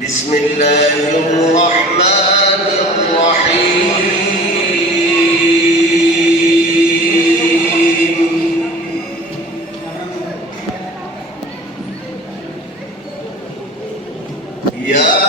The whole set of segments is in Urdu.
بسم الله الرحمن الرحيم. يا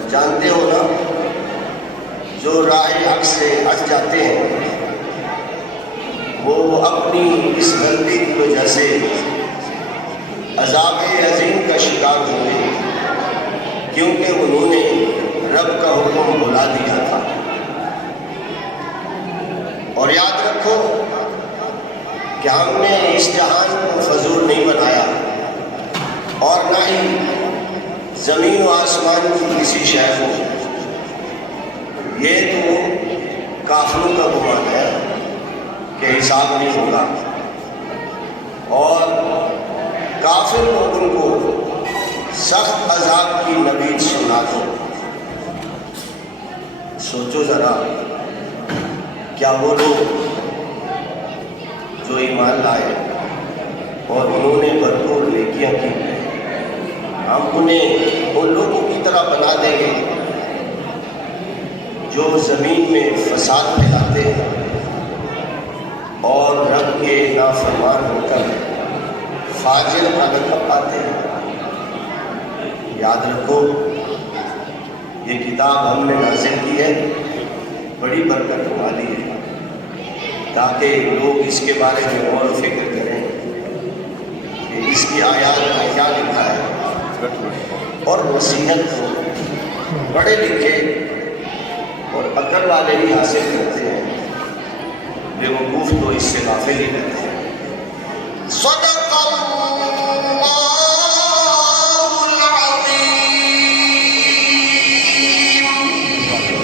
اور جانتے ہو نا، جو راہ حق سے ہٹ جاتے ہیں وہ اپنی اس غلطی کی وجہ سے عذاب عظیم کا شکار ہوئے، کیونکہ انہوں نے رب کا حکم بھلا دیا تھا۔ اور یاد رکھو کہ ہم نے اس جہان کو فضول نہیں بنایا، اور نہ ہی زمین و آسمان کی کسی شے کو۔ یہ تو کافروں کا گمان ہے کہ حساب نہیں ہوگا، اور کافر لوگوں کو سخت عذاب کی نوید سنا دو۔ سوچو ذرا، کیا وہ لوگ جو ایمان لائے اور انہوں نے بھرپور نیکیاں کی، ہم انہیں ان لوگوں کی طرح بنا دیں گے جو زمین میں فساد پھیلاتے ہیں اور رب کے نافرمان ہو کر فاجر حالت پاتے ہیں؟ یاد رکھو، یہ کتاب ہم نے نازل کی ہے، بڑی برکت والی ہے، تاکہ لوگ اس کے بارے میں غور و فکر کریں کہ اس کی آیات میں کیا لکھا ہے، اور نصیحت کو پڑھے لکھے اور عقل والے بھی حاصل کرتے ہیں، بے وقوف تو اس سے غافل ہی رہتے ہیں۔